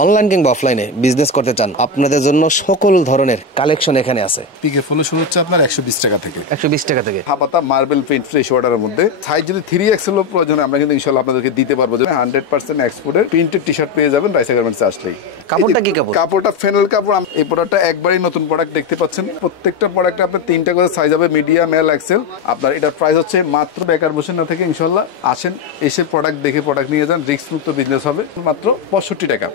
Online কিংবা অফলাইনে business করতে চান, আপনাদের জন্য সকল ধরনের কালেকশন এখানে আছে। পিকে ফুল শুরু হচ্ছে আপনার 120 টাকা থেকে। 120 টাকা থেকে হাপাতা মার্বেল প্রিন্ট ফ্রেশ ওয়াটারের মধ্যে সাইজ যদি 3XL প্রয়োজন আমরা কিন্তু ইনশাআল্লাহ আপনাদেরকে দিতে পারবো। 100% এক্সপোর্টের প্রিন্টেড টি-শার্ট পেয়ে যাবেন রাইসা গার্মেন্টসে আসলেই। কাপড়টা কি কাপড়? কাপড়টা ফেনেল কাপড়। এই প্রোডাক্টটা একবারই নতুন প্রোডাক্ট দেখতে পাচ্ছেন। প্রত্যেকটা প্রোডাক্টে আপনার 3টা করে সাইজ হবে, মিডিয়াম, এল, এক্সেল। আপনার এটার প্রাইস হচ্ছে মাত্র বেকার বসে না থেকে ইনশাআল্লাহ আসেন, এসে প্রোডাক্ট দেখে প্রোডাক্ট নিয়ে যান, রিস্ক মুক্ত বিজনেস হবে। মাত্র 65 টাকা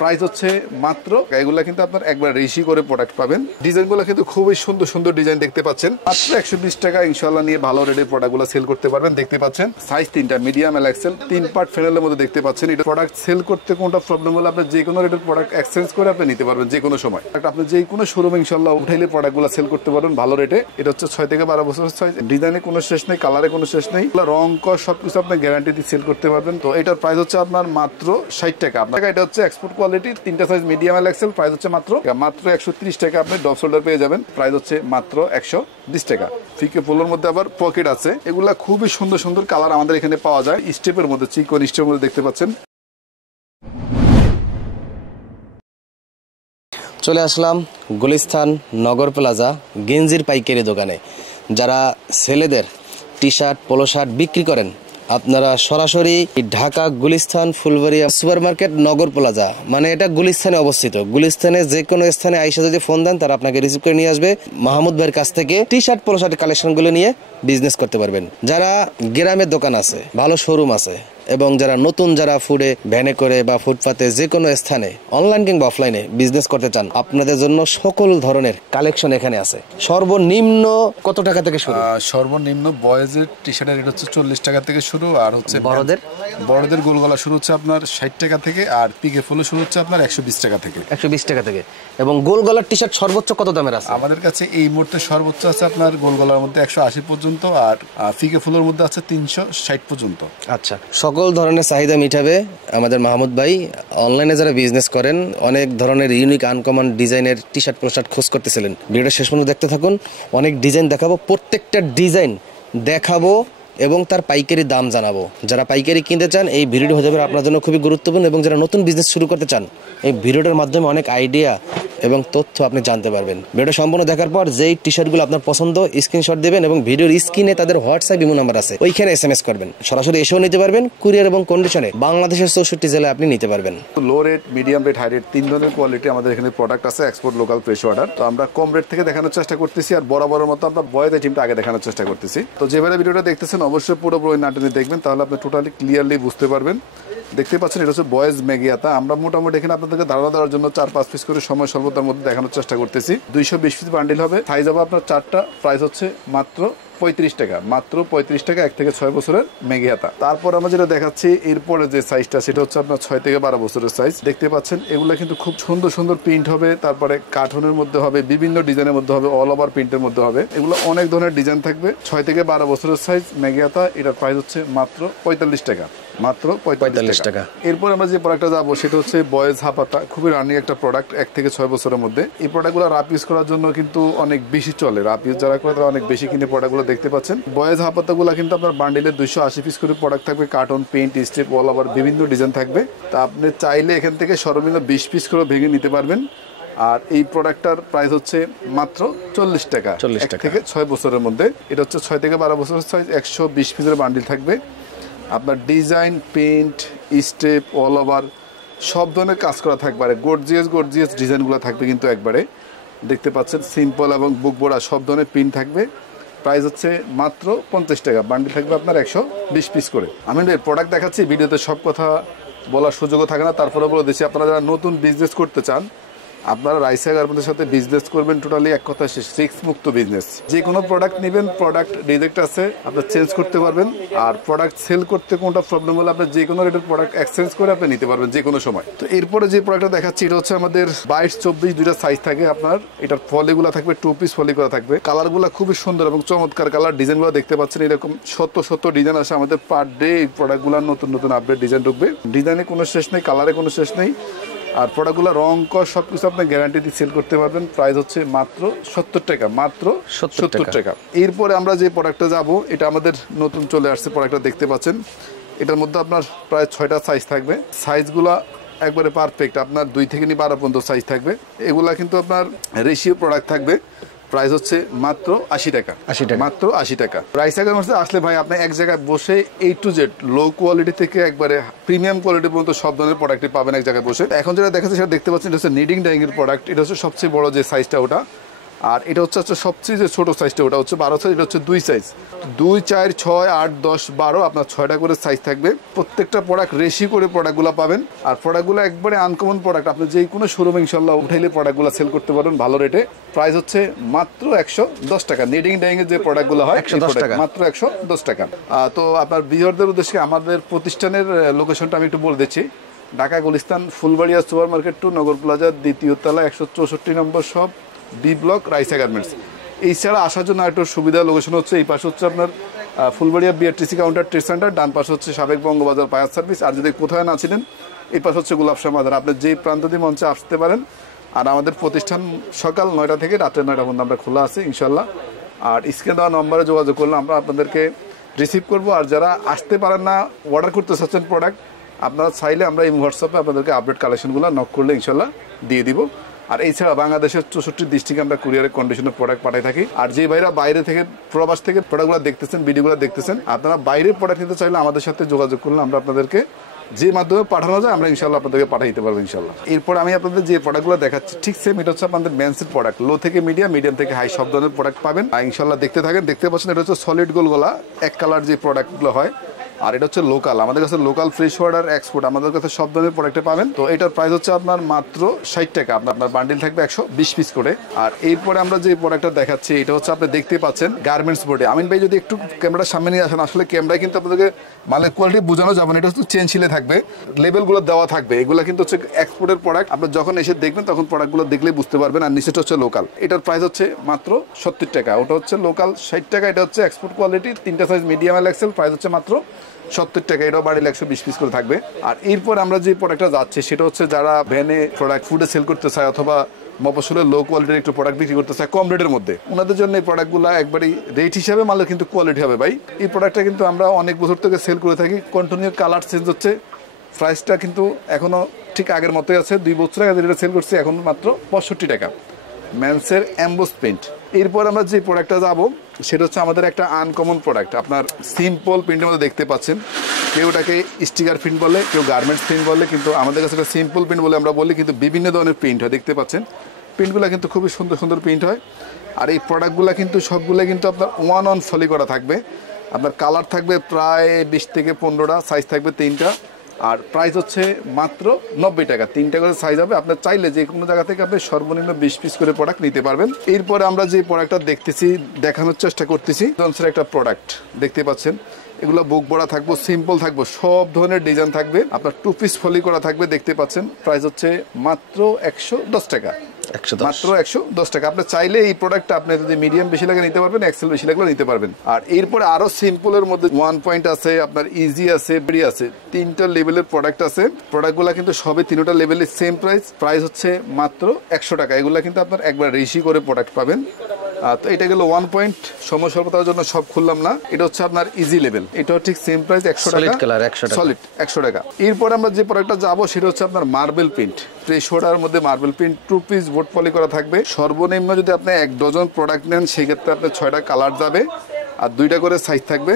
প্রাইস হচ্ছে মাত্র। এগুলা কিন্তু আপনার একবার রেশি করে প্রোডাক্ট পাবেন। ডিজাইনগুলো কিন্তু খুবই সুন্দর সুন্দর ডিজাইন দেখতে পাচ্ছেন। মাত্র 120 টাকা ইনশাআল্লাহ নিয়ে ভালো রেটের প্রোডাক্টগুলো সেল করতে পারবেন। দেখতে পাচ্ছেন সাইজ 3টা, মিডিয়াম, এল, এক্সেল, 3 পার্ট ফেনেলের মধ্যে দেখতে পাচ্ছেন। এটা প্রোডাক্ট সেল করতে কোনটা প্রবলেম হলে আপনি যে কোনো রেটের প্রোডাক্ট এক্সচেঞ্জ করে আপনি নিতে পারবেন যে কোনো সময়। আপনি যে কোনো শোরুমে ইনশাআল্লাহ উঠাইলে প্রোডাক্টগুলো সেল করতে পারবেন ভালো রেটে। এটা হচ্ছে 6 থেকে 12 বছরের সাইজ। ডিজাইনে কোনো শেষ নেই, কালারে কোনো শেষ নেই, রং কস সবকিছু আপনি গ্যারান্টি দিয়ে সেল করতে পারবেন। তো এটার প্রাইস হচ্ছে আপনার মাত্র 60 টাকা। আপনার এটা হচ্ছে এক্সপোর্ট কোয়ালিটি, 3টা সাইজ, মিডিয়াম, এল, এক্সেল। প্রাইস হচ্ছে মাত্র 130 টাকা। আপনি ডব শোল্ডার পেয়ে যাবেন। প্রাইস হচ্ছে মাত্র 120 টাকা। ফিকে ফুলের মধ্যে আবার পকেট আছে। এগুলা খুবই সুন্দর সুন্দর কালার আমাদের এখানে পাওয়া যায়। স্টেপের মধ্যে, চিকন স্টেপের মধ্যে দেখতে পাচ্ছেন। চলে আসলাম গুলিস্তান নগর প্লাজা গেঞ্জির পাইকারি দোকানে। যারা ছেলেদের টি শার্ট, পোলো শার্ট বিক্রি করেন, আপনারা সরাসরি ঢাকা গুলিস্তান ফুলবাড়িয়া সুপার মার্কেট নগর প্লাজা, মানে এটা গুলিস্তানে অবস্থিত। গুলিস্তানে যে কোনো স্থানে আইসা যদি ফোন দেন, তারা আপনাকে রিসিভ করে নিয়ে আসবে। মাহমুদ ভাইয়ের কাছ থেকে টি শার্ট, পোলো শার্টের কালেকশনগুলো নিয়ে বিজনেস করতে পারবেন। যারা গ্রামের দোকান আছে, ভালো শোরুম আছে, এবং যারা নতুন, যারা ফুডে ভ্যানে করে বা ফুটপাতে যে কোনো স্থানে অনলাইন কিংবা অফলাইনে বিজনেস করতে চান, আপনাদের জন্য সকল ধরনের কালেকশন এখানে আছে। সর্বনিম্ন কত টাকা থেকে শুরু? সর্বনিম্ন বয়েজের টি শার্টের রেট হচ্ছে 40 টাকা থেকে শুরু। আর হচ্ছে বড়দের গোল গলা শুরু হচ্ছে আপনার 60 টাকা থেকে। আর পিকে ফুল শুরু হচ্ছে আপনার 120 টাকা থেকে। 120 টাকা থেকে। এবং গোল গলার টি শার্ট সর্বোচ্চ কত দামের আছে? আমাদের কাছে এই মুহূর্তে সর্বোচ্চ আছে আপনার গোল গলার মধ্যে 180 পর্যন্ত, আর ফিকে ফুলের মধ্যে আছে 360 পর্যন্ত। আচ্ছা, সকল ধরনের চাহিদা মিটাবে আমাদের মাহমুদ ভাই। অনলাইনে যারা বিজনেস করেন, অনেক ধরনের ইউনিক আনকমন ডিজাইনের টি শার্ট, পোলো শার্ট খোঁজ করতেছিলেন, ভিডিওটা শেষ পর্যন্ত দেখতে থাকুন। অনেক ডিজাইন দেখাবো, প্রত্যেকটা ডিজাইন দেখাবো এবং তার পাইকারি দাম জানাবো। যারা পাইকারি কিনতে চান, এই ভিডিওটি হয়ে যাবে আপনার জন্য খুবই গুরুত্বপূর্ণ। এবং যারা নতুন বিজনেস শুরু করতে চান, এই ভিডিওটার মাধ্যমে অনেক আইডিয়া এবং তথ্য আপনি জানতে পারবেন। ভিডিওটা সম্পূর্ণ দেখার পর যেই টি শার্টগুলো আপনার পছন্দ, স্ক্রিনশট দেবেন এবং ভিডিওর স্ক্রিনে তাদের হোয়াটসঅ্যাপ ইমো নাম্বার আছে, ওইখানে SMS করবেন। সরাসরি এসেও নিতে পারবেন, কুরিয়ার এবং কন্ডিশনে বাংলাদেশের 64 জেলায় আপনি নিতে পারবেন। Low rate, medium rate, high rate, 3 ধরনের কোয়ালিটি আমাদের এখানে প্রোডাক্ট আছে। Export, local, fresh order. তো আমরা কম রেট থেকে দেখানোর চেষ্টা করতেছি, আর বরাবরের মতো আমরা বয়েদের টিমটা আগে দেখানোর চেষ্টা করতেছি। তো যেভাবে ভিডিওটা দেখতেছেন অবশ্যই পুরোপুরি নাটনে দেখবেন, তাহলে আপনি টোটালি ক্লিয়ারলি বুঝতে পারবেন। দেখতে পাচ্ছেন এটা হচ্ছে বয়েজ মেগিয়াতা। আমরা মোটামুটি এখানে আপনাদেরকে ধারণা দেওয়ার জন্য 4-5 পিস করে সময় স্বল্পতার মধ্যে দেখানোর চেষ্টা করতেছি। 220 পিস বান্ডিল হবে, সাইজ হবে আপনার 4টা। প্রাইস হচ্ছে মাত্র 35 টাকা। মাত্র 35 টাকা, 1 থেকে 6 বছরের মেগিয়াতা। তারপর আমরা যেটা দেখাচ্ছি এরপরে যে সাইজটা, সেটা হচ্ছে আপনার 6 থেকে 12 বছরের সাইজ। দেখতে পাচ্ছেন এগুলো কিন্তু খুব সুন্দর সুন্দর প্রিন্ট হবে, তারপরে কার্টুনের মধ্যে হবে, বিভিন্ন ডিজাইনের মধ্যে হবে, অল ওভার প্রিন্টের মধ্যে হবে। এগুলো অনেক ধরনের ডিজাইন থাকবে। 6 থেকে 12 বছরের সাইজ মেগিয়াতা। এটার প্রাইস হচ্ছে মাত্র 45 টাকা। মাত্র 45 টাকা। এরপর আমরা যে প্রোডাক্টটা যাবো সেটা হচ্ছে বয়েজ হাপাতা। খুবই রানিং একটা প্রোডাক্ট, 1 থেকে 6 বছরের মধ্যে। এই প্রোডাক্টগুলো রাপ ইউজ করার জন্য কিন্তু অনেক বেশি চলে। রাপ ইউজ যারা করে তারা অনেক বেশি কিনে প্রোডাক্টগুলো দেখতে পাচ্ছেন। বয়েজ হাপাতাগুলো কিন্তু আপনার বান্ডিলে 280 পিস করে প্রোডাক্ট থাকবে। Carton, paint, step, all over বিভিন্ন ডিজাইন থাকবে। তা আপনি চাইলে এখান থেকে সর্বনিম্ন 20 পিস করে ভেঙে নিতে পারবেন। আর এই প্রোডাক্টটার প্রাইস হচ্ছে মাত্র 40 টাকা। 1 থেকে 6 বছরের মধ্যে। এটা হচ্ছে 6 থেকে 12 বছরের সাইজ। 120 পিসের বান্ডিল থাকবে। আপনার design, paint, step, all over সব ধরনের কাজ করা থাকবে। আর গর্জিয়াস ডিজাইনগুলো থাকবে কিন্তু একবারে। দেখতে পাচ্ছেন সিম্পল এবং বুক ভরা সব ধরনের প্রিন্ট থাকবে। প্রাইস হচ্ছে মাত্র 50 টাকা। বান্ডিল থাকবে আপনার 120 পিস করে। আমি প্রোডাক্ট দেখাচ্ছি, ভিডিওতে সব কথা বলার সুযোগও থাকে না। তারপরে বলে দিচ্ছি, আপনারা যারা নতুন বিজনেস করতে চান, আপনারা রাইসা গার্মেন্টসের সাথে বিজনেস করবেন। টোটালি এক কথা শেষ, রিস্ক মুক্ত বিজনেস। যে কোনো প্রোডাক্ট নেবেন, প্রোডাক্ট রিজেক্ট আছে, আপনার চেঞ্জ করতে পারবেন। আর প্রোডাক্ট সেল করতে কোনটা প্রবলেম হলে আপনার যে কোনো রেটের প্রোডাক্ট এক্সচেঞ্জ করে আপনি নিতে পারবেন যে কোনো সময়। তো এরপরে যে প্রোডাক্টটা দেখাচ্ছি এটা হচ্ছে আমাদের 22-24 দুইটা সাইজ থাকে আপনার। এটার ফলিগুলো থাকবে 2 পিস ফলি করা থাকবে। কালারগুলো খুবই সুন্দর এবং চমৎকার কালার। ডিজাইনগুলো দেখতে পাচ্ছেন এরকম শত ডিজাইন আসে আমাদের পার ডে। এই প্রোডাক্টগুলো নতুন আপডেট ডিজাইন ঢুকবে। ডিজাইনে কোনো শেষ নেই, কালারে কোনো শেষ নেই। আর প্রোডাক্টগুলো রং কস সবকিছু আপনি গ্যারান্টি দিয়ে সেল করতে পারবেন। প্রাইস হচ্ছে মাত্র 70 টাকা। মাত্র 70 টাকা। এরপরে আমরা যে প্রোডাক্টটা যাব, এটা আমাদের নতুন চলে আসছে প্রোডাক্টটা দেখতে পাচ্ছেন। এটার মধ্যে আপনার প্রায় 6টা সাইজ থাকবে। সাইজগুলা একবারে পারফেক্ট, আপনার 2 থেকে 12 পর্যন্ত সাইজ থাকবে। এগুলা কিন্তু আপনার রেশিও প্রোডাক্ট থাকবে। প্রাইস হচ্ছে মাত্র 80 টাকা। 80 টাকা। মাত্র 80 টাকা। রাইসা গার্মেন্টসে আসলে ভাই আপনি এক জায়গায় বসে A to Z low quality থেকে একবারে প্রিমিয়াম কোয়ালিটি পর্যন্ত সব ধরনের প্রোডাক্টই পাবেন এক জায়গায় বসে। এখন যেটা দেখাচ্ছে সেটা দেখতে পাচ্ছেন, এটা হচ্ছে নিডিং ডাইং এর প্রোডাক্ট। এটা হচ্ছে সবচেয়ে বড় যে সাইজটা ওটা, আর এটা হচ্ছে সবচেয়ে যে ছোট সাইজটা ওটা হচ্ছে 12 সাইজ, এটা হচ্ছে 2 সাইজ, 2, 4, 6, 8, 10, 12 আপনার 6টা করে সাইজ থাকবে। প্রত্যেকটা প্রোডাক্ট রেশি করে প্রোডাক্টগুলো পাবেন, আর প্রোডাক্টগুলো একবারে আনকমন প্রোডাক্ট। আপনি যে কোনো শোরুমে ইনশাল্লাহ উঠাইলে প্রোডাক্টগুলো সেল করতে পারবেন ভালো রেটে। প্রাইস হচ্ছে মাত্র 110 টাকা। নিডিং ডাইং এর যে প্রোডাক্টগুলো হয় 110 টাকা, মাত্র 110 টাকা। তো আপনার ভিউয়ারদের উদ্দেশ্যে আমাদের প্রতিষ্ঠানের লোকেশনটা আমি একটু বলে দিচ্ছি। Dhaka Gulistan Phulbaria super market 2 Nagar plaza 2য় তলা 164 number shop, B block, Raisa garments. এই ছাড়া আসার জন্য একটা সুবিধা লোকেশন হচ্ছে এই পাশে হচ্ছে আপনার Phulbaria BRTC counter trade centre, ডান পাশে হচ্ছে সাবেক বঙ্গবাজার ফায়ার সার্ভিস। আর যদি কোথায় না ছিলেন এই পাশে হচ্ছে গোলাপশাহ বাজার। আপনি যেই প্রান্ত দিয়ে মঞ্চে আসতে পারেন। আর আমাদের প্রতিষ্ঠান সকাল 9টা থেকে রাত্রে 9টা পর্যন্ত আমরা খোলা আছে ইনশাল্লাহ। আর স্ক্রিনে দেওয়া নম্বরে যোগাযোগ করলে আমরা আপনাদেরকে রিসিভ করবো। আর যারা আসতে পারেন না, অর্ডার করতে চাচ্ছেন প্রোডাক্ট, আপনারা চাইলে আমরা এই হোয়াটসঅ্যাপে আপনাদেরকে আপডেট কালেকশনগুলো নক করলে ইনশাল্লাহ দিয়ে দিব। আর এছাড়া বাংলাদেশের 64 ডিস্ট্রিক্টে আমরা কুরিয়ারের কন্ডিশনের প্রোডাক্ট পাঠাই থাকি। আর যে ভাইরা বাইরে থেকে প্রবাস থেকে প্রোডাক্টগুলো দেখতেছেন, ভিডিওগুলো দেখতেছেন, আপনারা বাইরের প্রোডাক্ট নিতে চাইলে আমাদের সাথে যোগাযোগ করলে আমরা আপনাদেরকে যে মাধ্যমে পাঠানো যায় আমরা ইনশাল্লাহ আপনাদেরকে পাঠিয়ে দিতে পারবো ইনশাল্লাহ। এরপর আমি আপনাদের যে প্রোডাক্টগুলো দেখাচ্ছি ঠিক সেম এটা হচ্ছে আপনাদের মেন্সের প্রোডাক্ট। লো থেকে মিডিয়াম, মিডিয়াম থেকে হাই সব ধরনের প্রোডাক্ট পাবেন। আর ইনশাল্লাহ দেখতে থাকেন। দেখতে পাচ্ছেন এটা হচ্ছে সলিড গোল গলা এক কালার যে প্রোডাক্টগুলো হয়, আর এটা হচ্ছে লোকাল। আমাদের কাছে লোকাল ফ্রেশ ওয়াটার এক্সপোর্ট আমাদের কাছে সব ধরনের প্রোডাক্টে পাবেন। তো এটার প্রাইস হচ্ছে আপনার মাত্র 60 টাকা। আপনার বান্ডিল থাকবে 120 পিস করে। আর এরপরে আমরা যে প্রোডাক্টটা দেখাচ্ছি এটা হচ্ছে আপনি দেখতে পাচ্ছেন গার্মেন্টস বোর্ডে। আমিন ভাই যদি একটু ক্যামেরার সামনে নিয়ে আসেন, আসলে ক্যামেরায় কিন্তু আপনাদেরকে মালের কোয়ালিটি বোঝানো যাবে না। এটা হচ্ছে চেন ছিলে থাকবে, লেবেলগুলো দেওয়া থাকবে। এগুলো কিন্তু হচ্ছে এক্সপোর্টের প্রোডাক্ট। আপনি যখন এসে দেখবেন তখন প্রোডাক্টগুলো দেখলেই বুঝতে পারবেন। আর নিচেটা হচ্ছে লোকাল। এটার প্রাইস হচ্ছে মাত্র 70 টাকা। ওটা হচ্ছে লোকাল 60 টাকা। এটা হচ্ছে এক্সপোর্ট কোয়ালিটি, 3টা size medium L XL. Price হচ্ছে মাত্র 70 টাকা। এটাও বাড়িলে 120 পিস করে থাকবে। আর এরপর আমরা যে প্রোডাক্টটা যাচ্ছে সেটা হচ্ছে যারা ভ্যানে প্রোডাক্ট ফুডে সেল করতে চায় অথবা মফস্বলের লো কোয়ালিটির একটু প্রোডাক্ট বিক্রি করতে চায় কম রেটের মধ্যে, ওনাদের জন্য এই প্রোডাক্টগুলো একবারই রেট হিসাবে মালের কিন্তু কোয়ালিটি হবে ভাই। এই প্রোডাক্টটা কিন্তু আমরা অনেক বছর থেকে সেল করে থাকি। কন্টিনিউ কালার চেঞ্জ হচ্ছে, প্রাইসটা কিন্তু এখনো ঠিক আগের মতোই আছে। 2 বছর আগে যেটা সেল করছি এখন মাত্র 65 টাকা। ম্যান্সের এমবোস পেইন্ট। এরপর আমরা যে প্রোডাক্টটা যাবো সেটা হচ্ছে আমাদের একটা আনকমন প্রোডাক্ট। আপনার সিম্পল প্রিন্টের মধ্যে দেখতে পাচ্ছেন, কেউ ওটাকে স্টিকার প্রিন্ট বলে, কেউ গার্মেন্টস প্রিন্ট বলে, কিন্তু আমাদের কাছে একটা সিম্পল প্রিন্ট বলে আমরা বলি। কিন্তু বিভিন্ন ধরনের প্রিন্ট হয়, দেখতে পাচ্ছেন প্রিন্টগুলো কিন্তু খুবই সুন্দর সুন্দর প্রিন্ট হয়। আর এই প্রোডাক্টগুলো কিন্তু সবগুলো কিন্তু আপনার 1-on ফলি করা থাকবে। আপনার কালার থাকবে প্রায় 20 থেকে 15টা, সাইজ থাকবে 3টা। আর প্রাইস হচ্ছে মাত্র 90 টাকা। 3টা করে সাইজ হবে। আপনার চাইলে যে কোনো জায়গা থেকে আপনি সর্বনিম্ন 20 পিস করে প্রোডাক্ট নিতে পারবেন। এরপরে আমরা যে প্রোডাক্টটা দেখতেছি, দেখানোর চেষ্টা করতেছি, জনসের একটা প্রোডাক্ট দেখতে পাচ্ছেন। এগুলো বুক বড়া থাকবো, সিম্পল থাকবো, সব ধরনের ডিজাইন থাকবে। আপনার 2 পিস ফলি করা থাকবে, দেখতে পাচ্ছেন। প্রাইস হচ্ছে মাত্র 110 টাকা। মাত্র 110 টাকা। আপনি চাইলে এই প্রোডাক্টটা আপনি যদি মিডিয়াম বেশি লাগে নিতে পারবেন, এক্সেল বেশি লাগলে নিতে পারবেন। আর এরপরে আরো সিম্পলের মধ্যে 1 পয়েন্ট আছে, আপনার ইজি আছে, বেরি আছে, 3টা লেভেলের প্রোডাক্ট আছে। প্রোডাক্টগুলো কিন্তু সবে 3টা লেভেলের সেম প্রাইস। প্রাইস হচ্ছে মাত্র 100 টাকা। এগুলো কিন্তু আপনার একবার রেশি করে প্রোডাক্ট পাবেন। তো এটা গেল 1 পয়েন্ট। সময় স্বল্পতার জন্য সব খুললাম না। এটা হচ্ছে আপনার ইজি লেভেল। এটাও ঠিক সেম প্রাইস 100 টাকা, সলিড 100 টাকা। এরপর আমরা যে প্রোডাক্টটা যাবো সেটা হচ্ছে আপনার মার্বেল প্রিন্ট। ফ্রেশ ওয়াটার মধ্যে marble print 2 piece board poly করা থাকবে। সর্বনিম্ন যদি আপনি 1 ডজন প্রোডাক্ট নেন সেক্ষেত্রে আপনার 6টা কালার যাবে আর 2টা করে সাইজ থাকবে।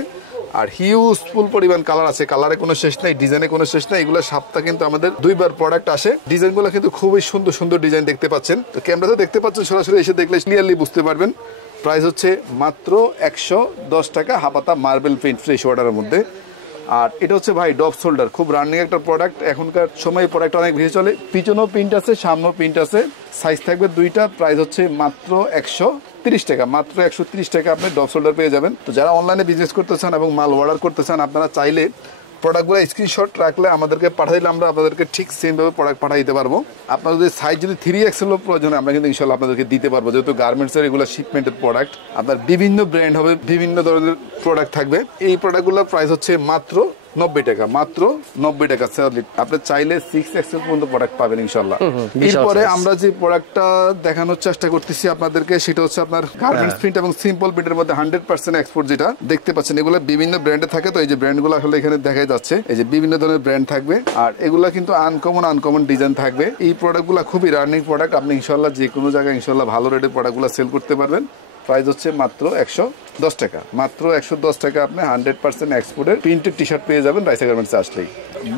আর হিউজফুল পরিমাণ কালার আছে, কালারে কোনো শেষ নাই, ডিজাইনে কোনো শেষ নাই। এগুলো সপ্তাহে কিন্তু আমাদের 2বার প্রোডাক্ট আসে। ডিজাইনগুলো কিন্তু খুবই সুন্দর সুন্দর ডিজাইন দেখতে পাচ্ছেন। তো ক্যামেরাতে দেখতে পাচ্ছেন, সরাসরি এসে দেখলে ক্লিয়ারলি বুঝতে পারবেন। প্রাইস হচ্ছে মাত্র 110 টাকা। হাপাতা মার্বেল প্রিন্ট ফ্রেশ ওয়াটারের মধ্যে। আর এটা হচ্ছে ভাই ডপ শোল্ডার, খুব রানিং একটা প্রোডাক্ট। এখনকার সময় প্রোডাক্ট অনেক বেশি চলে। পিছনেও প্রিন্ট আছে, সামনেও প্রিন্ট আছে, সাইজ থাকবে 2টা। প্রাইস হচ্ছে মাত্র 130 টাকা। মাত্র 130 টাকা আপনি ডপ শোল্ডার পেয়ে যাবেন। তো যারা অনলাইনে বিজনেস করতে চান এবং মাল অর্ডার করতে চান, আপনারা চাইলে প্রোডাক্টগুলো স্ক্রিনশট রাখলে আমাদেরকে পাঠাইলে আমরা আপনাদেরকে ঠিক সেমভাবে প্রোডাক্ট পাঠিয়ে দিতে পারবো। আপনার যদি সাইজ যদি 3XL প্রয়োজন আমরা কিন্তু ইনশাল্লাহ আপনাদেরকে দিতে পারবো। যেহেতু গার্মেন্টসের এগুলো শিপমেন্টের প্রোডাক্ট, আপনার বিভিন্ন ব্র্যান্ড হবে, বিভিন্ন ধরনের প্রোডাক্ট থাকবে। এই প্রোডাক্টগুলোর প্রাইস হচ্ছে মাত্র 90 টাকা, মাত্র 90 টাকা সলিড। আপনি চাইলে 6XL পর্যন্ত প্রোডাক্ট পাবেন ইনশাআল্লাহ। এরপরে আমরা যে প্রোডাক্টটা দেখানোর চেষ্টা করতেছি আপনাদেরকে, সেটা হচ্ছে আপনার গার্মেন্টস প্রিন্ট এবং সিম্পল প্রিন্টের মধ্যে 100% এক্সপোর্ট, যেটা দেখতে পাচ্ছেন এগুলো বিভিন্ন ব্র্যান্ডে থাকে। তো এই যে ব্র্যান্ডগুলো আসলে এখানে দেখা যাচ্ছে, এই যে বিভিন্ন ধরনের ব্র্যান্ড থাকবে, আর এগুলা কিন্তু আনকমন ডিজাইন থাকবে। এই প্রোডাক্টগুলো খুবই রানিং প্রোডাক্ট, আপনি ইনশাআল্লাহ যে কোনো জায়গায় ইনশাআল্লাহ ভালো রেটের প্রোডাক্টগুলো সেল করতে পারবেন। প্রাইস হচ্ছে মাত্র 110 টাকা, মাত্র 110 টাকা আপনি 100% এক্সপোর্টের প্রিন্টেড টি শার্ট পেয়ে যাবেন রাইসা গার্মেন্টসে আসলেই।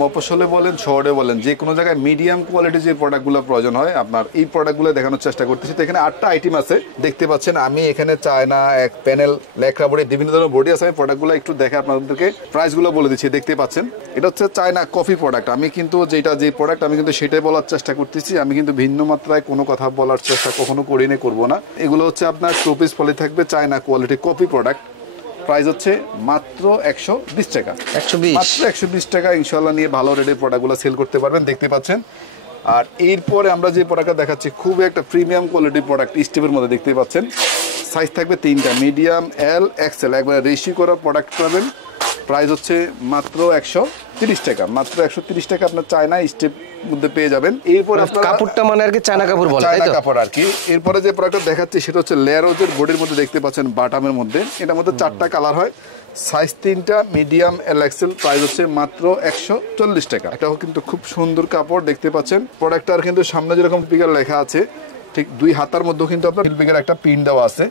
মফস্বলে বলেন, শহরে বলেন, যে কোনো জায়গায় মিডিয়াম কোয়ালিটির যে প্রোডাক্টগুলো প্রয়োজন হয় আপনার, এই প্রোডাক্টগুলো দেখানোর চেষ্টা করতেছি। তো এখানে 8টা আইটেম আছে দেখতে পাচ্ছেন। আমি এখানে চায়না, এক প্যানেল, লেখা বডি, বিভিন্ন ধরনের বডি আছে। আমি প্রোডাক্টগুলো একটু দেখে আপনাদেরকে প্রাইসগুলো বলে দিচ্ছি। দেখতে পাচ্ছেন এটা হচ্ছে চায়না কফি প্রোডাক্ট। আমি কিন্তু যে প্রোডাক্ট আমি কিন্তু সেটাই বলার চেষ্টা করতেছি। আমি কিন্তু ভিন্ন মাত্রায় কোনো কথা বলার চেষ্টা কখনো করিনি, করবো না। এগুলো হচ্ছে আপনার 2 পিস পলি থাকবে, China quality coffee product. Price হচ্ছে মাত্র 120 টাকা, 120, মাত্র 120 টাকা। ইনশাআল্লাহ নিয়ে ভালো রেটের প্রোডাক্টগুলো সেল করতে পারবেন, দেখতে পাচ্ছেন। আর এরপরে আমরা যে প্রোডাক্টটা দেখাচ্ছি খুব একটা প্রিমিয়াম কোয়ালিটির প্রোডাক্ট, স্টেপের মধ্যে দেখতে পাচ্ছেন। সাইজ থাকবে 3টা, মিডিয়াম, এল, এক্সেল, একবার রেশি করা প্রোডাক্ট পাবেন। প্রাইস হচ্ছে মাত্র 130 টাকা, মাত্র 130 টাকা আপনার চায়না স্টেপ মধ্যে পেয়ে যাবেন। এরপর আপনার কাপড়টা মানে আর কি চায়না কাপড় বলে, তাই তো? কাপড় আর কি। এরপরে যে প্রোডাক্টটা দেখাচ্ছি সেটা হচ্ছে লেয়ারোজের বডির মধ্যে দেখতে পাচ্ছেন, বাটামের মধ্যে। এটার মধ্যে 4টা কালার হয়, সাইজ 3টা, মিডিয়াম, এল, এক্সেল। প্রাইস হচ্ছে মাত্র 140 টাকা। এটাও কিন্তু খুব সুন্দর কাপড় দেখতে পাচ্ছেন। প্রোডাক্টটার কিন্তু সামনে যেরকম ফিগার লেখা আছে, ঠিক 2 হাতার মধ্যেও কিন্তু আপনার ফিগার একটা পিন দেওয়া আছে।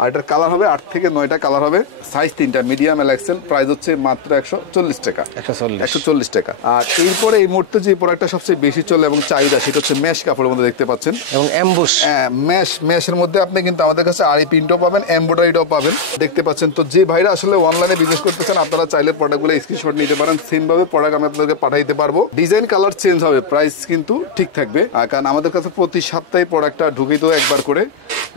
আর এটার কালার হবে 8 থেকে 9টা কালার হবে, সাইজ 3টা, মিডিয়াম, এল, এক্সেল। প্রাইস হচ্ছে মাত্র 140 টাকা, 140 টাকা। আর এরপরে এই মুহূর্তে যে প্রোডাক্টটা সবচেয়ে বেশি চলে এবং চাহিদা, সেটা হচ্ছে মেশ কাপড়ের মধ্যে দেখতে পাচ্ছেন, এবং এমবুশ। মেশের মধ্যে আপনি কিন্তু আমাদের কাছে আরি প্রিন্টও পাবেন, এমব্রয়ডারিটাও পাবেন, দেখতে পাচ্ছেন। তো যে ভাইরা আসলে অনলাইনে বিজনেস করতেছেন, আপনারা চাইলে প্রোডাক্টগুলো স্ক্রিনশট নিতে পারেন। সেম ভাবে প্রোডাক্ট আমি আপনাদেরকে পাঠিয়ে দিতে পারবো। ডিজাইন কালার চেঞ্জ হবে, প্রাইস কিন্তু ঠিক থাকবে। কারণ আমাদের কাছে প্রতি সপ্তাহে প্রোডাক্টটা ঢুকিয়ে দেবো একবার করে,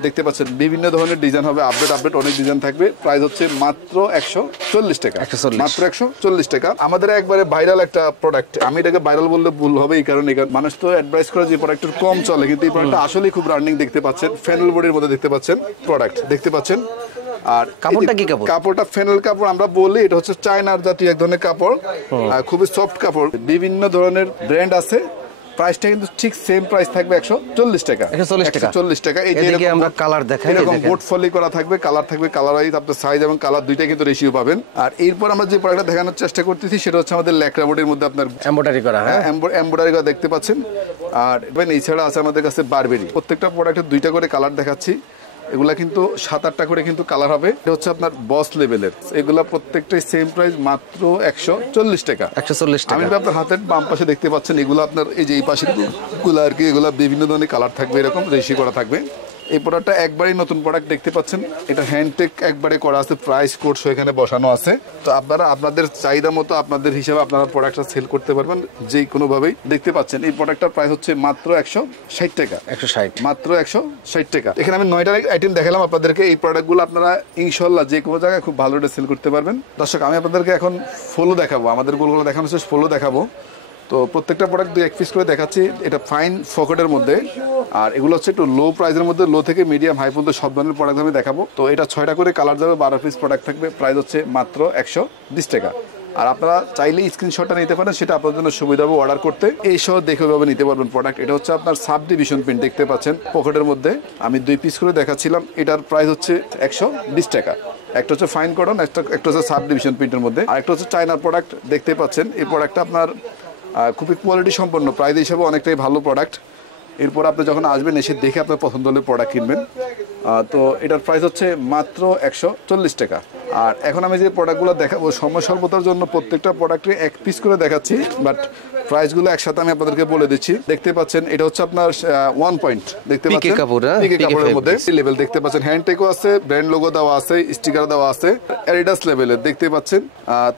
দেখতে পাচ্ছেন বিভিন্ন ধরনের ডিজাইন হবে, আপডেট অনেক ডিজাইন থাকবে। প্রাইস হচ্ছে মাত্র 140 টাকা, মাত্র 140 টাকা। আমাদের একবারে ভাইরাল একটা প্রোডাক্ট, আমি এটাকে ভাইরাল বললে ভুল হবে, এই কারণে মানুষ তো অ্যাডভাইস করে যে প্রোডাক্টের কম চলে, কিন্তু এই প্রোডাক্টটা আসলেই খুব রানিং। দেখতে পাচ্ছেন ফ্যানেল বডির মধ্যে দেখতে পাচ্ছেন প্রোডাক্ট, দেখতে পাচ্ছেন। আর কাপড়টা কি কাপড়? কাপড়টা ফ্যানেল কাপড় আমরা বলি, এটা হচ্ছে চায়নার জাতীয় এক ধরনের কাপড়, খুবই সফট কাপড়। বিভিন্ন ধরনের ব্র্যান্ড আছে, প্রাইসটা কিন্তু ঠিক সেম প্রাইস থাকবে 140 টাকা, 140 টাকা। এই যে আমরা কালার দেখাই, এরকম বোর্ড ফলি করা থাকবে, কালার থাকবে, কালার ওয়াইজ আপনার সাইজ এবং কালার দুইটাই কিন্তু রেশিও পাবেন। আর এরপর আমরা যে প্রোডাক্টটা দেখানোর চেষ্টা করতেছি সেটা হচ্ছে আমাদের লেকরা বোর্ডের মধ্যে আপনার এমব্রয়ডারি করা, হ্যাঁ, এমব্রয়ডারি করা দেখতে পাচ্ছেন। আর এছাড়া আছে আমাদের কাছে বারবেরি। প্রত্যেকটা প্রোডাক্টের 2টা করে কালার দেখাচ্ছি। এগুলা কিন্তু 7-8টা করে কিন্তু কালার হবে। এটা হচ্ছে আপনার বস লেভেলের, এগুলা প্রত্যেকটাই সেম প্রাইস, মাত্র 140 টাকা, 140 টাকা। আমি আপনার হাতের বাম পাশে দেখতে পাচ্ছেন, এগুলো আপনার এই যে এই পাশে গুলো আর কি, এগুলা বিভিন্ন ধরনের কালার থাকবে, এরকম রেশি করা থাকবে। এই প্রোডাক্টটা একবারই নতুন প্রোডাক্ট দেখতে পাচ্ছেন, এটা হ্যান্ডটেক একবারে করা আছে, প্রাইস কোড এখানে বসানো আছে। তো আপনারা আপনাদের চাহিদা মতো আপনাদের হিসাবে আপনারা প্রোডাক্টটা সেল করতে পারবেন যে কোনোভাবেই। দেখতে পাচ্ছেন এই প্রোডাক্টটার প্রাইস হচ্ছে মাত্র 160 টাকা, 160, মাত্র 160 টাকা। এখানে আমি 9টা আইটেম দেখালাম আপনাদেরকে। এই প্রোডাক্টগুলো আপনারা ইনশাল্লাহ যে কোনো জায়গায় খুব ভালো রেটে সেল করতে পারবেন। দর্শক, আমি আপনাদেরকে এখন ফলো দেখাবো, আমাদের গোলগুলো দেখানো শেষ, ফলো দেখাবো। তো প্রত্যেকটা প্রোডাক্ট 2-1 পিস করে দেখাচ্ছি। এটা ফাইন ফকেটের মধ্যে, আর এগুলো হচ্ছে একটু লো প্রাইসের মধ্যে, লো থেকে মিডিয়াম হাই পর্যন্ত সব ধরনের প্রোডাক্ট আমি দেখাবো। তো এটা 6টা করে কালার যাবে, 12 পিস প্রোডাক্ট থাকবে। প্রাইস হচ্ছে মাত্র 120 টাকা। আর আপনারা চাইলে স্ক্রিনশটটা নিতে পারেন, সেটা আপনাদের জন্য সুবিধা হবে অর্ডার করতে। এই সহ দেখেভাবে নিতে পারবেন প্রোডাক্ট। এটা হচ্ছে আপনার সাব ডিভিশন প্রিন্ট, দেখতে পাচ্ছেন পকেটের মধ্যে। আমি 2 পিস করে দেখাচ্ছিলাম। এটার প্রাইস হচ্ছে 120 টাকা। একটা হচ্ছে ফাইন কটন, একটা হচ্ছে সাব ডিভিশন প্রিন্টের মধ্যে, আর একটা হচ্ছে চায়নার প্রোডাক্ট। দেখতে পাচ্ছেন এই প্রোডাক্টটা আপনার খুবই কোয়ালিটি সম্পন্ন, প্রাইস হিসাবে অনেকটাই ভালো প্রোডাক্ট। এরপর আপনি যখন আসবেন এসে দেখে আপনার পছন্দ হলে প্রোডাক্ট কিনবেন। তো এটার প্রাইস হচ্ছে মাত্র 140 টাকা। আর এখন আমি যে প্রোডাক্টগুলো দেখাবো সময় স্বল্পতার জন্য প্রত্যেকটা প্রোডাক্টে 1 পিস করে দেখাচ্ছি, বাট প্রাইসগুলো একসাথে আমি আপনাদেরকে বলে দিচ্ছি। দেখতে পাচ্ছেন এটা হচ্ছে আপনার 1 পয়েন্ট, দেখতে পাচ্ছেন পিকে কাপড়ের মধ্যে লেভেল দেখতে পাচ্ছেন, হ্যান্ডটেকও আছে, ব্র্যান্ড লোগো দেওয়া আছে, স্টিকার দেওয়া আছে, অ্যাডিডাস লেভেলের দেখতে পাচ্ছেন।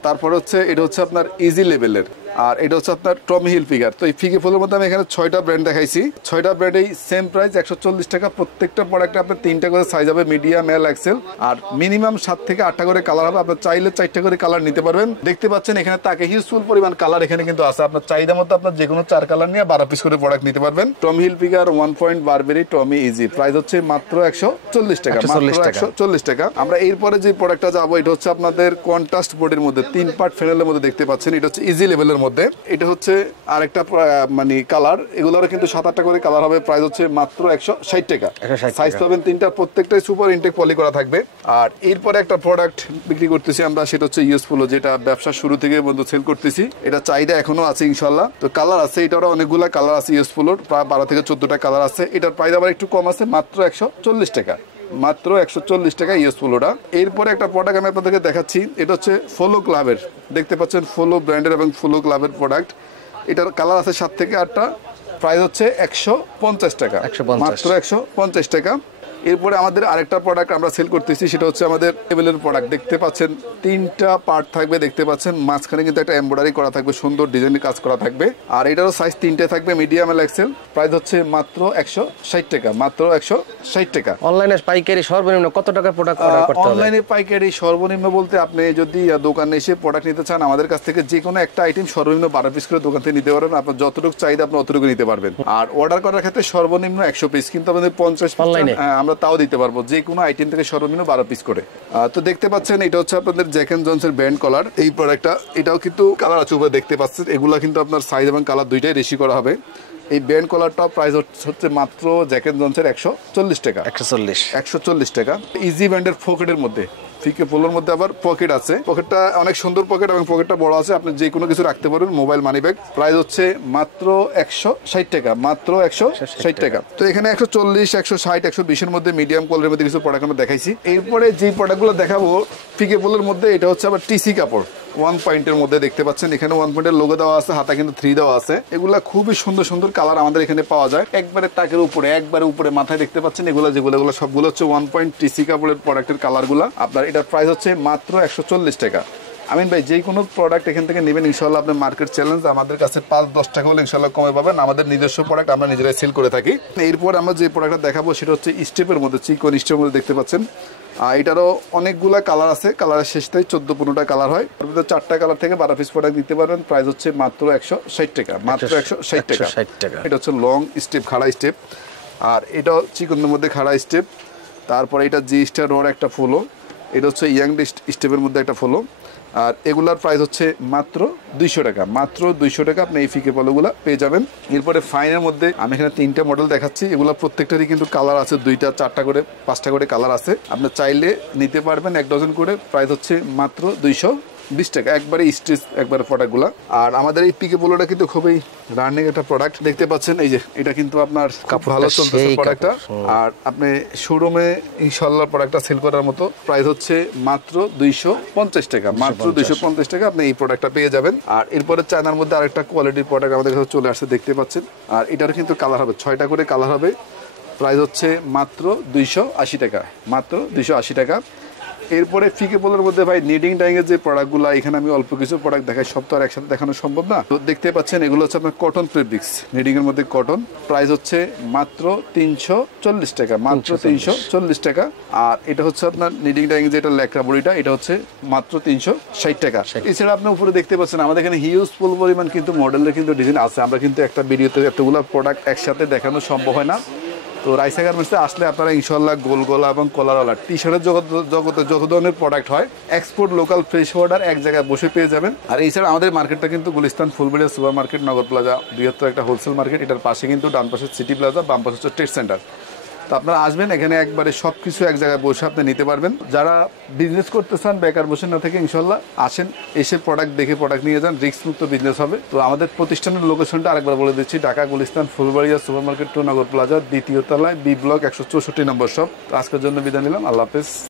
তারপর হচ্ছে এটা হচ্ছে আপনার ইজি লেভেলের, আর এটা হচ্ছে আপনার টমি হিল ফিগার। তো এই ফিকে ফুলের মধ্যে আমি এখানে 6টা ব্র্যান্ড দেখাইছি, 6টা ব্র্যান্ডেই সেম প্রাইস 140 টাকা। প্রত্যেকটা প্রোডাক্টে আপনার 3টা করে সাইজ হবে, মিডিয়াম, এল, এক্সেল, আর মিনিমাম 7 থেকে 8টা করে কালার হবে। আপনার চাইলে 4টা করে কালার নিতে পারবেন। দেখতে পাচ্ছেন এখানে তাকে হিউজফুল পরিমাণ কালার এখানে কিন্তু আছে। আপনার চাহিদা মতো আপনার যে কোনো 4 কালার নিয়ে 12 পিস করে প্রোডাক্ট নিতে পারবেন। টমি হিল ফিগার 1 পয়েন্ট বারবেরি টমি ইজি, প্রাইস হচ্ছে মাত্র 140 টাকা, মাত্র 140 টাকা। আমরা এরপরে যে প্রোডাক্টটা যাবো এটা হচ্ছে আপনাদের কন্ট্রাস্ট বোর্ডের মধ্যে 3 পার্ট ফ্যানেলের মধ্যে দেখতে পাচ্ছেন। এটা হচ্ছে ইজি লেভেলের মধ্যে। এটা হচ্ছে আরেকটা মানে কালার, এগুলোর কিন্তু 7-8টা করে কালার হবে। প্রাইস হচ্ছে মাত্র 160 টাকা। সাইজ পাবেন 3টা, প্রত্যেকটাই সুপার ইনটেক পলি করা থাকবে। আর এরপরে একটা প্রোডাক্ট বিক্রি করতেছি আমরা, সেটা হচ্ছে ইউজফুল, যেটা ব্যবসা শুরু থেকে বন্ধু সেল করতেছি। এটা চাহিদা এখনো আছে ইনশাল্লাহ। তো কালার আছে, এটারও অনেকগুলো কালার আছে ইউজফুলোর, প্রায় 12 থেকে 14টা কালার আছে। এটার প্রাইস আবার একটু কম আছে, মাত্র 140 টাকা, মাত্র 140 টাকা ইউজফুল ওটা। এরপরে একটা প্রোডাক্ট আমি আপনাদেরকে দেখাচ্ছি, এটা হচ্ছে ফলো ক্লাবের, দেখতে পাচ্ছেন ফলো ব্র্যান্ডের এবং ফলো ক্লাবের প্রোডাক্ট। এটার কালার আছে 7 থেকে 8টা, প্রাইস হচ্ছে 150 টাকা, মাত্র 150 টাকা। এরপরে আমাদের আরেকটা প্রোডাক্ট আমরা সেল করতেছি, সেটা হচ্ছে আমাদের লেভেলের প্রোডাক্ট। দেখতে পাচ্ছেন 3টা পার্ট থাকবে, দেখতে পাচ্ছেন মাঝখানে কিন্তু একটা এমব্রয়ডারি করা থাকবে, সুন্দর ডিজাইনের কাজ করা থাকবে। আর এটারও সাইজ 3টে থাকবে, মিডিয়াম, এল, এক্সেল। প্রাইস হচ্ছে মাত্র 160 টাকা, মাত্র 160 টাকা। অনলাইনে পাইকারি সর্বনিম্ন কত টাকা প্রোডাক্ট অর্ডার করতে হবে? অনলাইনে পাইকারি সর্বনিম্ন বলতে আপনি যদি দোকানে এসে প্রোডাক্ট নিতে চান আমাদের কাছ থেকে, যে কোনো একটা আইটেম সর্বনিম্ন 12 পিস করে দোকান থেকে নিতে পারবেন। আপনার যতটুকু চাহিদা আপনি অতটুকু নিতে পারবেন। আর অর্ডার করার ক্ষেত্রে সর্বনিম্ন 100 পিস, কিন্তু আমাদের 50 পিস আমরা তাও দিতে পারবো, যে কোনো আইটেম থেকে সর্বনিম্ন 12 পিস করে। তো দেখতে পাচ্ছেন এটা হচ্ছে আপনাদের জ্যাক এন্ড জনসের ব্যান্ড কলার। এই প্রোডাক্টটা, এটাও কিন্তু কালার আছে উপরে, দেখতে পাচ্ছেন। এগুলা কিন্তু আপনার সাইজ এবং কালার দুইটাই রেশি করা হবে। এই ব্যান্ড কলারটা প্রাইস হচ্ছে মাত্র জ্যাক এন্ড জনসের 140 টাকা, 140 টাকা। ইজি ব্যান্ডের পকেটের মধ্যে, ফিকে পোলোর মধ্যে আবার পকেট আছে। পকেটটা অনেক সুন্দর পকেট এবং পকেটটা বড় আছে, আপনি যে কোনো কিছু রাখতে পারবেন, মোবাইল, মানি ব্যাগ। প্রাইস হচ্ছে মাত্র 160 টাকা, মাত্র 160 টাকা। তো এখানে 140, 160, 120-এর মধ্যে মিডিয়াম কোয়ালিটির মধ্যে কিছু প্রোডাক্ট আমরা দেখাইছি। এরপরে যে প্রোডাক্টগুলো দেখাবো ফিকে পোলোর মধ্যে, এটা হচ্ছে আবার টিসি কাপড় 1 পয়েন্টের মধ্যে, দেখতে পাচ্ছেন এখানে 1 পয়েন্টের লোগো দেওয়া আছে, হাতা কিন্তু 3 দেওয়া আছে। এগুলা খুবই সুন্দর সুন্দর কালার আমাদের এখানে পাওয়া যায়, একবারে তাকের উপরে, একবারে উপরে মাথায় দেখতে পাচ্ছেন। এগুলো যেগুলো সবগুলো হচ্ছে 1 পয়েন্ট টিসি কাপড়ের প্রোডাক্টের কালারগুলো। আপনার এটার প্রাইস হচ্ছে মাত্র 140 টাকা। আমিন ভাই, যে কোনো প্রোডাক্ট এখান থেকে নেবেন ইনশাল্লাহ আপনার মার্কেট চ্যালেঞ্জ, আমাদের কাছে 5-10 টাকা হলে ইনশাল্লাহ কমে পাবেন। আমাদের নিজস্ব প্রোডাক্ট আমরা নিজেরাই সেল করে থাকি। এরপর আমরা যে প্রোডাক্টটা দেখাবো সেটা হচ্ছে স্টেপের মধ্যে, চিকন স্টেপের মধ্যে, দেখতে পাচ্ছেন। এটারও অনেকগুলা কালার আছে, কালারের শেষটাই 14-15টা কালার হয়। ওর মধ্যে 4টা কালার থেকে 12 পিস প্রোডাক্ট দিতে পারবেন। প্রাইস হচ্ছে মাত্র 160 টাকা, মাত্র 160 টাকা। এটা হচ্ছে লং স্টেপ, খাড়া স্টেপ। আর এটাও চিকনের মধ্যে খাড়া স্টেপ। তারপরে এটা জি স্টার রোড একটা ফুলো, এটা হচ্ছে ইয়াং স্টেপের মধ্যে একটা ফুলো। আর এগুলার প্রাইস হচ্ছে মাত্র 200 টাকা, মাত্র 200 টাকা আপনি এই ফিকে পলোগুলো পেয়ে যাবেন। এরপরে ফাইনের মধ্যে আমি এখানে 3টা মডেল দেখাচ্ছি। এগুলো প্রত্যেকটারই কিন্তু কালার আছে, 2টা, 4টা করে, 5টা করে কালার আছে। আপনি চাইলে নিতে পারবেন 1 ডজন করে। প্রাইস হচ্ছে মাত্র 220 টাকা, একবারে স্টিচ, একবারে প্রোডাক্টগুলো। আর আমাদের এই পিকে পোলোটা কিন্তু খুবই রানিং একটা প্রোডাক্ট, দেখতে পাচ্ছেন। এই যে এটা কিন্তু আপনার ভালো চলতেছে প্রোডাক্টটা। আর আপনি শোরুমে ইনশাল্লাহ প্রোডাক্টটা সেল করার মতো। প্রাইস হচ্ছে মাত্র 250 টাকা, মাত্র 250 টাকা আপনি এই প্রোডাক্টটা পেয়ে যাবেন। আর এরপরে চায়নার মধ্যে আরেকটা কোয়ালিটির প্রোডাক্ট আমাদের কাছে চলে আসছে, দেখতে পাচ্ছেন। আর এটার কিন্তু কালার হবে 6টা করে কালার হবে। প্রাইস হচ্ছে মাত্র 280 টাকা, মাত্র 280 টাকা। এরপরে ফিকে পোলোর মধ্যে ভাই নিডিং ডাইং এর যে প্রোডাক্টগুলো, এখানে আমি অল্প কিছু প্রোডাক্ট দেখাই, সব তো আর একসাথে দেখানো সম্ভব না। তো দেখতে পাচ্ছেন এগুলো হচ্ছে আপনার কটন ফেব্রিক্স, নিডিং এর মধ্যে কটন। প্রাইস হচ্ছে মাত্র 340 টাকা, মাত্র 340 টাকা। আর এটা হচ্ছে আপনার নিডিং ডাইং যেটা ল্যাকড়া বড়িটা, এটা হচ্ছে মাত্র 360 টাকা। এছাড়া আপনি উপরে দেখতে পাচ্ছেন আমাদের এখানে হিউজফুল পরিমাণ কিন্তু মডেলের কিন্তু ডিজাইন আছে। আমরা কিন্তু একটা ভিডিওতে এতগুলো প্রোডাক্ট একসাথে দেখানো সম্ভব হয় না। তো রাইসা গার্মেন্টসে আসলে আপনারা ইনশাল্লাহ গোল গলা এবং কলারওয়ালা টি শার্টের জগতে যত ধরনের প্রোডাক্ট হয়, এক্সপোর্ট, লোকাল, ফ্রেশ অর্ডার এক জায়গায় বসে পেয়ে যাবেন। আর এছাড়া আমাদের মার্কেটটা কিন্তু গুলিস্তান ফুলবাড়িয়া সুপার মার্কেট, নগর প্লাজা, বৃহত্তর একটা হোলসেল মার্কেট। এটার পাশে কিন্তু ডান পাশে সিটি প্লাজা, বাম পাশে হচ্ছে ট্রেড সেন্টার। তো আপনারা আসবেন, এখানে একবারে সব কিছু এক জায়গায় বসে আপনি নিতে পারবেন। যারা বিজনেস করতে চান বেকার বসে না থেকে ইনশাল্লাহ আসেন, এসে প্রোডাক্ট দেখে প্রোডাক্ট নিয়ে যান, রিস্ক মুক্ত বিজনেস হবে। তো আমাদের প্রতিষ্ঠানের লোকেশনটা আরেকবার বলে দিচ্ছি, Dhaka Gulistan Phulbaria super market 2 Nagar plaza, দ্বিতীয় তলায়, বি ব্লক, 164 নম্বর শপ। আজকের জন্য বিদায় নিলাম, আল্লাহ হাফেজ।